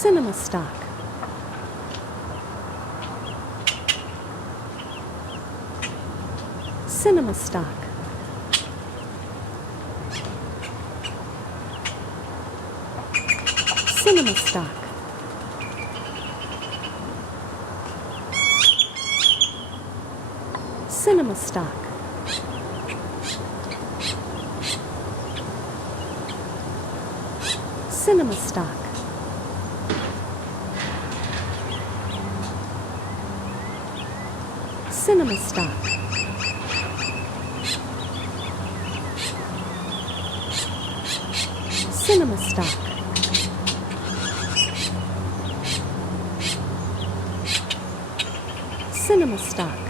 Cinema stock. Cinema stock. Cinema stock. Cinema stock. Cinema stock. Cinema stock. Cinema stock. Cinema stock.